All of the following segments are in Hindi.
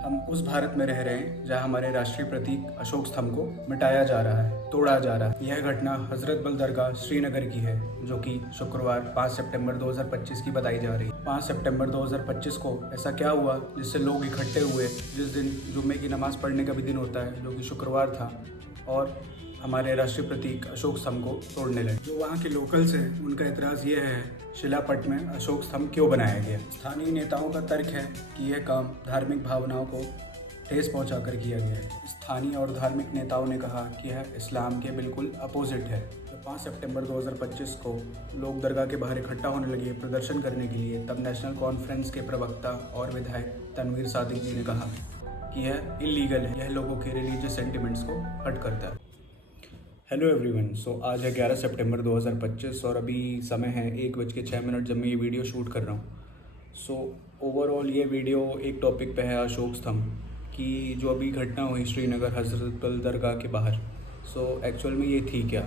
हम उस भारत में रह रहे हैं जहां हमारे राष्ट्रीय प्रतीक अशोक स्तंभ को मिटाया जा रहा है, तोड़ा जा रहा है। यह घटना हजरत बल दरगाह श्रीनगर की है, जो कि शुक्रवार 5 सितंबर 2025 की बताई जा रही है। 5 सितंबर 2025 को ऐसा क्या हुआ जिससे लोग इकट्ठे हुए, जिस दिन जुम्मे की नमाज़ पढ़ने का भी दिन होता है, जो कि शुक्रवार था, और हमारे राष्ट्रीय प्रतीक अशोक स्तंभ को तोड़ने लगे। जो वहाँ के लोकल्स हैं उनका एतराज़ ये है, शिलापट में अशोक स्तंभ क्यों बनाया गया। स्थानीय नेताओं का तर्क है कि यह काम धार्मिक भावनाओं को ठेस पहुंचाकर किया गया है। स्थानीय और धार्मिक नेताओं ने कहा कि यह इस्लाम के बिल्कुल अपोजिट है। जब 5 सितंबर 2025 को लोग दरगाह के बाहर इकट्ठा होने लगे प्रदर्शन करने के लिए, तब नेशनल कॉन्फ्रेंस के प्रवक्ता और विधायक तनवीर सादिक जी ने कहा कि यह इलीगल है, यह लोगों के रिलीजियस सेंटिमेंट्स को हर्ट करता है। हेलो एवरीवन, सो आज है 11 सितंबर 2025 और अभी समय है 1:06 जब मैं ये वीडियो शूट कर रहा हूँ। सो ओवरऑल ये वीडियो एक टॉपिक पे है, अशोक स्तंभ की जो अभी घटना हुई श्रीनगर हजरत बल दरगाह के बाहर। सो एक्चुअल में ये थी क्या।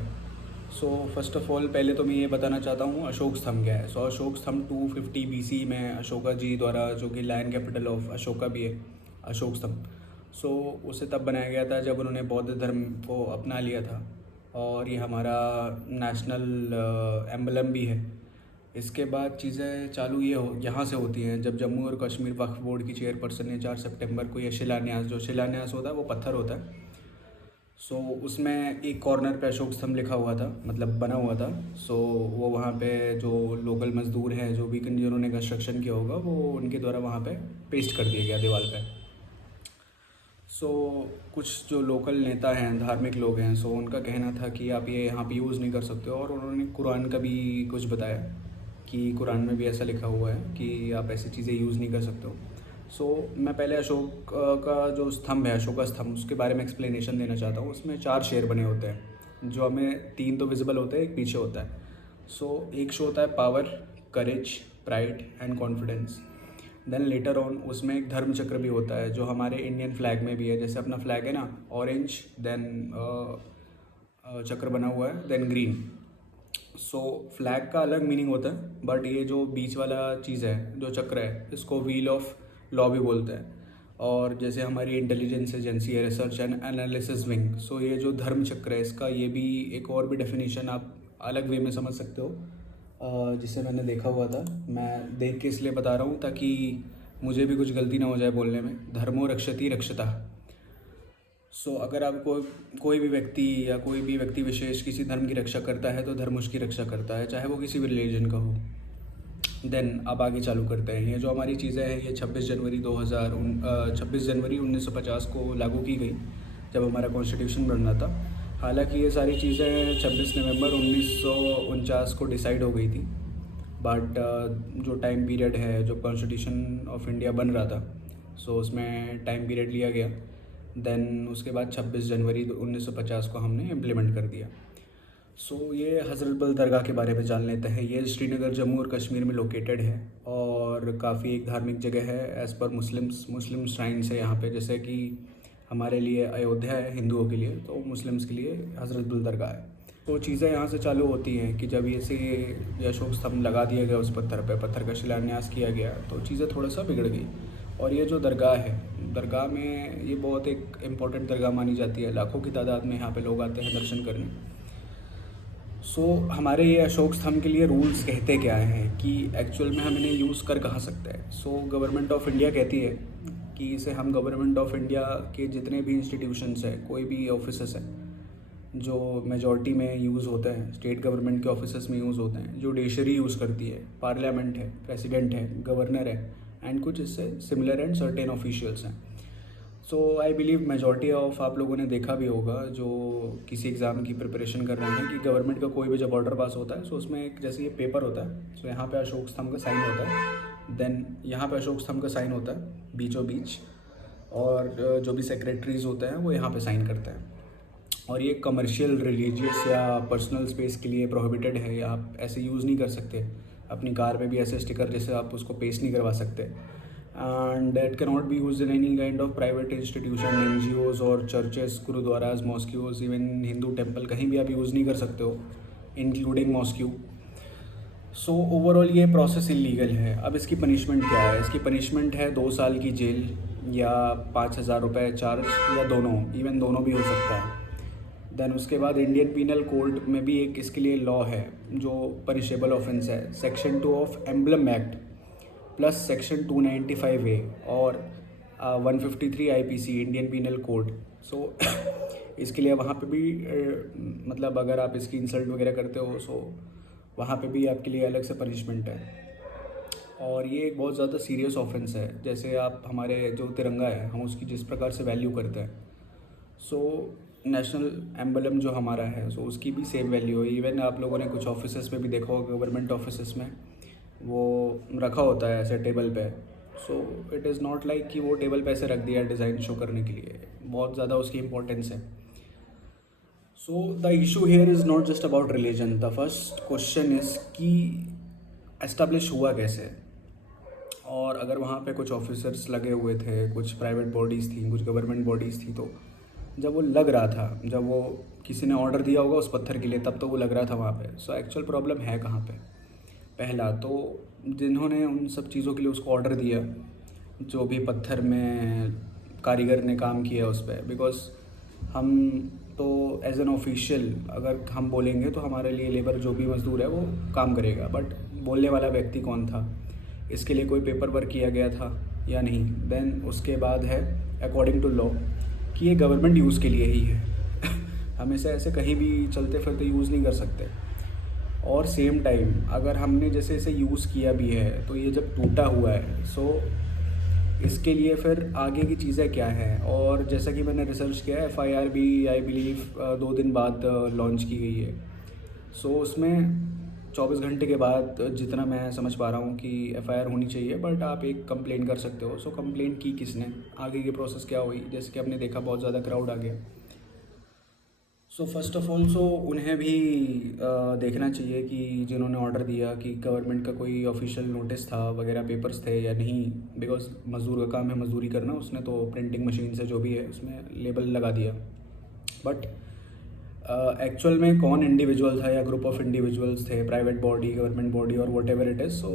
सो फर्स्ट ऑफ ऑल पहले तो मैं ये बताना चाहता हूँ अशोक स्तंभ क्या है। सो अशोक स्तंभ 250 BC में अशोका जी द्वारा, जो कि लायन कैपिटल ऑफ अशोका भी है, अशोक स्तंभ, सो उसे तब बनाया गया था जब उन्होंने बौद्ध धर्म को अपना लिया था, और ये हमारा नेशनल एम्बलम भी है। इसके बाद चीज़ें चालू ये हो यहाँ से होती हैं जब जम्मू और कश्मीर वक्फ बोर्ड की चेयरपर्सन ने 4 सितंबर को यह शिलान्यास, जो शिलान्यास होता है वो पत्थर होता है, सो उसमें एक कॉर्नर पे अशोक स्तंभ लिखा हुआ था, मतलब बना हुआ था। सो वो वहाँ पे जो लोकल मज़दूर हैं, जो भी जिन्होंने कंस्ट्रक्शन किया होगा, वो उनके द्वारा वहाँ पे पेस्ट कर दिया गया दीवार पे। सो कुछ जो लोकल नेता हैं, धार्मिक लोग हैं, सो उनका कहना था कि आप ये यहाँ पे यूज़ नहीं कर सकते हो, और उन्होंने कुरान का भी कुछ बताया कि कुरान में भी ऐसा लिखा हुआ है कि आप ऐसी चीज़ें यूज़ नहीं कर सकते हो। सो मैं पहले अशोक का जो स्तंभ है, अशोका स्तंभ, उसके बारे में एक्सप्लेनेशन देना चाहता हूँ। उसमें 4 शेर बने होते हैं, जो हमें 3 तो विजिबल होते हैं, एक पीछे होता है। सो एक शो होता है power, courage, pride and confidence. Then letter on उसमें एक धर्म चक्र भी होता है, जो हमारे इंडियन फ्लैग में भी है। जैसे अपना फ्लैग है ना, ऑरेंज, देन चक्र बना हुआ है, देन ग्रीन। सो फ्लैग का अलग मीनिंग होता है, बट ये जो बीच वाला चीज़ है, जो चक्र है, इसको व्हील ऑफ लॉ भी बोलते हैं। और जैसे हमारी इंटेलिजेंस एजेंसी है, रिसर्च एंड एनालिसिस विंग, सो ये जो धर्म चक्र है, इसका ये भी एक और भी डेफिनेशन आप अलग वे में समझ सकते हो, जिसे मैंने देखा हुआ था। मैं देख के इसलिए बता रहा हूँ ताकि मुझे भी कुछ गलती ना हो जाए बोलने में। धर्मो रक्षति रक्षता। सो अगर आप कोई भी व्यक्ति या कोई भी व्यक्ति विशेष किसी धर्म की रक्षा करता है, तो धर्म उसकी रक्षा करता है, चाहे वो किसी भी रिलीजन का हो। देन अब आगे चालू करते हैं। ये जो हमारी चीज़ें हैं, ये 26 जनवरी 1950 को लागू की गई, जब हमारा कॉन्स्टिट्यूशन बन रहा था। हालांकि ये सारी चीज़ें 26 नवंबर 1949 को डिसाइड हो गई थी, बट जो टाइम पीरियड है, जो कॉन्स्टिट्यूशन ऑफ इंडिया बन रहा था, सो उसमें टाइम पीरियड लिया गया। देन उसके बाद 26 जनवरी 1950 को हमने इम्प्लीमेंट कर दिया। सो ये हज़रत बल दरगाह के बारे में जान लेते हैं। ये श्रीनगर जम्मू और कश्मीर में लोकेटेड है, और काफ़ी एक धार्मिक जगह है एज़ पर मुस्लिम श्राइन्स है यहाँ पे। जैसे कि हमारे लिए अयोध्या है हिंदुओं के लिए, तो मुस्लिम्स के लिए हज़रत बल दरगाह है। तो चीज़ें यहाँ से चालू होती हैं कि जब ये अशोक स्तंभ लगा दिया गया, उस पत्थर का शिलान्यास किया गया, तो चीज़ें थोड़ा सा बिगड़ गई। और ये जो दरगाह है, दरगाह में ये बहुत एक इम्पॉर्टेंट दरगाह मानी जाती है। लाखों की तादाद में यहाँ पे लोग आते हैं दर्शन करने। सो हमारे ये अशोक स्तंभ के लिए रूल्स कहते क्या हैं कि एक्चुअल में हम इन्हें यूज़ कर कहाँ सकते हैं। सो गवर्नमेंट ऑफ इंडिया कहती है कि इसे हम गवर्नमेंट ऑफ इंडिया के जितने भी इंस्टीट्यूशंस हैं, कोई भी ऑफिसेस हैं जो मेजॉरिटी में यूज़ होते हैं, स्टेट गवर्नमेंट के ऑफिसेस में यूज़ होते हैं, जुडिशरी यूज़ करती है, पार्लियामेंट है, प्रेसिडेंट है, गवर्नर है, एंड कुछ इससे सिमिलर एंड सर्टेन ऑफिशियल्स हैं। सो आई बिलीव मेजॉरिटी ऑफ आप लोगों ने देखा भी होगा जो किसी एग्ज़ाम की प्रिपरेशन कर रहे हैं, कि गवर्नमेंट का कोई भी जब ऑर्डर पास होता है, सो उसमें एक जैसे ये पेपर होता है, सो यहाँ पे अशोक स्तंभ का साइन होता है। देन यहाँ पे अशोक स्तंभ का साइन होता है बीचों बीच, और जो भी सेक्रेटरीज होते हैं वो यहाँ पे साइन करते हैं। और ये कमर्शियल, रिलीजियस या पर्सनल स्पेस के लिए प्रोहिबिटेड है, या आप ऐसे यूज़ नहीं कर सकते। अपनी कार में भी ऐसे स्टिकर जैसे आप उसको पेस्ट नहीं करवा सकते। And that can not be use in any kind of private institution, NGOs or churches, gurudwaras, mosques, even Hindu temple, कहीं भी आप यूज़ नहीं कर सकते हो, इंक्लूडिंग मॉस्क्यू। सो ओवरऑल ये प्रोसेस इलीगल है। अब इसकी पनिशमेंट क्या है? इसकी पनिशमेंट है 2 साल की जेल, या 5,000 रुपये चार्ज, या दोनों, इवन दोनों भी हो सकता है। देन उसके बाद इंडियन पीनल कोड में भी एक इसके लिए लॉ है जो पनिशेबल ऑफेंस है, section 2 of emblem act plus section 295A और 153 IPC इंडियन पीनल कोड। सो इसके लिए वहाँ पे भी मतलब अगर आप इसकी इंसल्ट वगैरह करते हो सो वहाँ पे भी आपके लिए अलग से पनिशमेंट है। और ये एक बहुत ज़्यादा सीरियस ऑफेंस है। जैसे आप हमारे जो तिरंगा है हम उसकी जिस प्रकार से वैल्यू करते हैं, सो नेशनल एम्बलम जो हमारा है सो उसकी भी सेम वैल्यू है। इवन आप लोगों ने कुछ ऑफिसेस में भी देखा होगा, गवर्नमेंट ऑफिसेस में वो रखा होता है ऐसे टेबल पे। So it is not like कि वो टेबल पे ऐसे रख दिया डिज़ाइन शो करने के लिए, बहुत ज़्यादा उसकी इंपॉर्टेंस है। So the issue here is not just about religion. The first question is कि एस्टेब्लिश हुआ कैसे। और अगर वहाँ पे कुछ ऑफिसर्स लगे हुए थे, कुछ प्राइवेट बॉडीज़ थी, कुछ गवर्नमेंट बॉडीज़ थी, तो जब वो लग रहा था, जब वो किसी ने ऑर्डर दिया होगा उस पत्थर के लिए, तब तो वो लग रहा था वहाँ पे। सो एक्चुअल प्रॉब्लम है कहाँ पे? पहला तो जिन्होंने उन सब चीज़ों के लिए उसको ऑर्डर दिया, जो भी पत्थर में कारीगर ने काम किया उस पर, बिकॉज हम तो एज एन ऑफिशियल अगर हम बोलेंगे तो हमारे लिए लेबर जो भी मज़दूर है वो काम करेगा, बट बोलने वाला व्यक्ति कौन था, इसके लिए कोई पेपर वर्क किया गया था या नहीं। देन उसके बाद है अकॉर्डिंग टू लॉ कि ये गवर्नमेंट यूज़ के लिए ही है हमेशा ऐसे कहीं भी चलते फिरते यूज़ नहीं कर सकते। और सेम टाइम अगर हमने जैसे इसे यूज़ किया भी है तो ये जब टूटा हुआ है, सो इसके लिए फिर आगे की चीज़ें क्या हैं। और जैसा कि मैंने रिसर्च किया है, FIR भी आई बिलीव 2 दिन बाद लॉन्च की गई है। सो उसमें 24 घंटे के बाद जितना मैं समझ पा रहा हूँ कि FIR होनी चाहिए, बट आप एक कंप्लेन कर सकते हो। सो कंप्लेन की किसने, आगे की प्रोसेस क्या हुई, जैसे कि आपने देखा बहुत ज़्यादा क्राउड आ गया। सो फर्स्ट ऑफ ऑल उन्हें भी देखना चाहिए कि जिन्होंने ऑर्डर दिया कि गवर्नमेंट का कोई ऑफिशियल नोटिस था वगैरह, पेपर्स थे या नहीं। बिकॉज मज़दूर का काम है मज़दूरी करना, उसने तो प्रिंटिंग मशीन से जो भी है उसमें लेबल लगा दिया, बट एक्चुअल में कौन इंडिविजुअल था या ग्रुप ऑफ इंडिविजुअल्स थे, private body, government body or whatever it is, so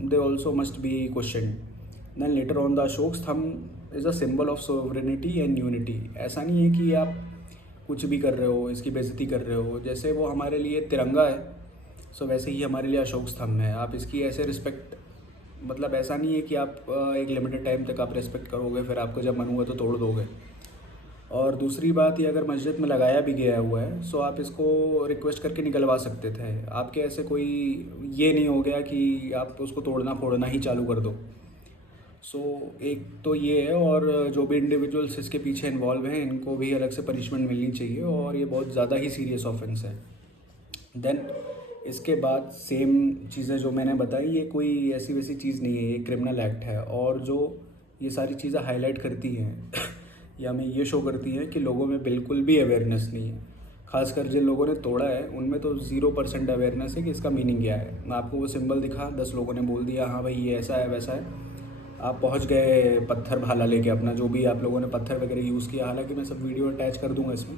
they also must be question. Then letter on the Ashok Stambh is a symbol of sovereignty and unity. ऐसा नहीं है कि आप कुछ भी कर रहे हो, इसकी बेइज्जती कर रहे हो। जैसे वो हमारे लिए तिरंगा है, सो वैसे ही हमारे लिए अशोक स्तंभ है। आप इसकी ऐसे रिस्पेक्ट, मतलब ऐसा नहीं है कि आप एक लिमिटेड टाइम तक आप रिस्पेक्ट करोगे, फिर आपको जब मन हुआ तो तोड़ दोगे। और दूसरी बात, ये अगर मस्जिद में लगाया भी गया हुआ है सो आप इसको रिक्वेस्ट करके निकलवा सकते थे। आपके ऐसे कोई ये नहीं हो गया कि आप उसको तोड़ना फोड़ना ही चालू कर दो। सो एक तो ये है, और जो भी इंडिविजुअल्स इसके पीछे इन्वॉल्व हैं इनको भी अलग से पनिशमेंट मिलनी चाहिए, और ये बहुत ज़्यादा ही सीरियस ऑफेंस है। देन इसके बाद सेम चीज़ें जो मैंने बताई, ये कोई ऐसी वैसी चीज़ नहीं है, ये क्रिमिनल एक्ट है। और जो ये सारी चीज़ें हाईलाइट करती हैं या हमें ये शो करती है कि लोगों में बिल्कुल भी अवेयरनेस नहीं है। खासकर जिन लोगों ने तोड़ा है उनमें तो 0% अवेयरनेस है कि इसका मीनिंग क्या है। मैं आपको वो सिंबल दिखा, 10 लोगों ने बोल दिया हाँ भाई ये ऐसा है वैसा है, आप पहुंच गए पत्थर भाला लेके अपना, जो भी आप लोगों ने पत्थर वगैरह यूज़ किया। हालांकि मैं सब वीडियो अटैच कर दूंगा इसमें।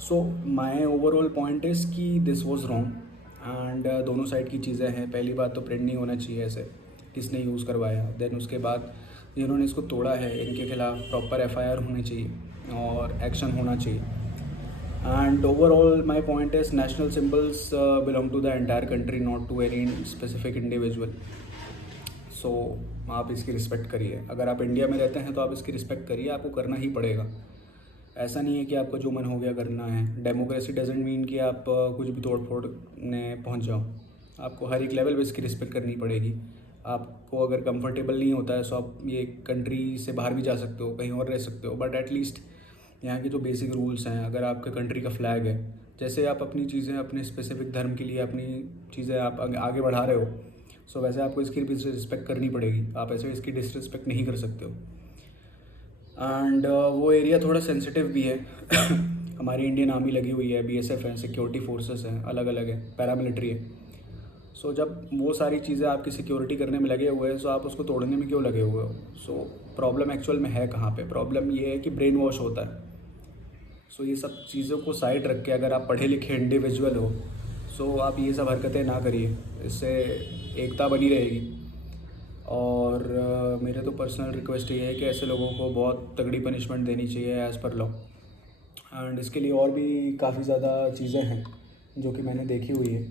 So my overall point is कि दिस वाज रॉन्ग, एंड दोनों साइड की चीज़ें हैं। पहली बात तो प्रिंट नहीं होना चाहिए ऐसे, किसने यूज़ करवाया। देन उसके बाद जिन्होंने इसको तोड़ा है इनके खिलाफ प्रॉपर FIR होनी चाहिए और एक्शन होना चाहिए। And overall my point is national symbols belong to the entire country, not to any specific individual. So आप इसकी रिस्पेक्ट करिए। अगर आप इंडिया में रहते हैं तो आप इसकी रिस्पेक्ट करिए, आपको करना ही पड़ेगा। ऐसा नहीं है कि आपको जो मन हो गया करना है। डेमोक्रेसी डजेंट मीन कि आप कुछ भी तोड़ फोड़ने पहुँच जाओ। आपको हर एक लेवल पर इसकी रिस्पेक्ट करनी पड़ेगी। आपको अगर कंफर्टेबल नहीं होता है तो आप ये कंट्री से बाहर भी जा सकते हो, कहीं और रह सकते हो, बट एटलीस्ट यहाँ के जो बेसिक रूल्स हैं, अगर आपके कंट्री का फ्लैग है, जैसे आप अपनी चीज़ें अपने स्पेसिफिक धर्म के लिए अपनी चीज़ें आप आगे बढ़ा रहे हो, सो वैसे आपको इसकी भी रिस्पेक्ट करनी पड़ेगी। आप ऐसे इसकी डिसरिस्पेक्ट नहीं कर सकते हो। एंड वो एरिया थोड़ा सेंसिटिव भी है हमारी इंडियन आर्मी लगी हुई है, BSF है, सिक्योरिटी फोर्सेस हैं, अलग अलग है, पैरामिलिट्री है। सो जब वो सारी चीज़ें आपकी सिक्योरिटी करने में लगे हुए हैं, सो आप उसको तोड़ने में क्यों लगे हुए हो। सो प्रॉब्लम एक्चुअल में है कहाँ पे? प्रॉब्लम ये है कि ब्रेन वॉश होता है। सो ये सब चीज़ों को साइड रख के अगर आप पढ़े लिखे इंडिविजुअल हो, सो आप ये सब हरकतें ना करिए, इससे एकता बनी रहेगी। और मेरे तो पर्सनल रिक्वेस्ट ये है कि ऐसे लोगों को बहुत तगड़ी पनिशमेंट देनी चाहिए एज़ पर लॉ। एंड इसके लिए और भी काफ़ी ज़्यादा चीज़ें हैं जो कि मैंने देखी हुई है।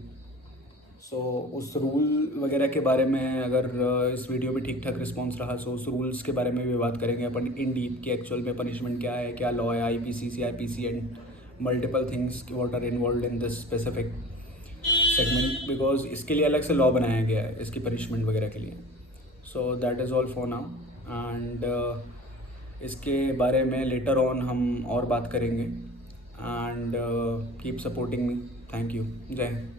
सो उस रूल वगैरह के बारे में अगर इस वीडियो में ठीक ठाक रिस्पॉन्स रहा सो उस रूल्स के बारे में भी बात करेंगे अपन इन डीप कि एक्चुअल में पनिशमेंट क्या है, क्या लॉ है, IPC, CrPC and multiple things what are involve in this specific segment, because इसके लिए अलग से लॉ बनाया गया है इसकी पनिशमेंट वगैरह के लिए। So that is all for now and इसके बारे में लेटर ऑन हम और बात करेंगे and keep supporting me. Thank you. जय हिंद।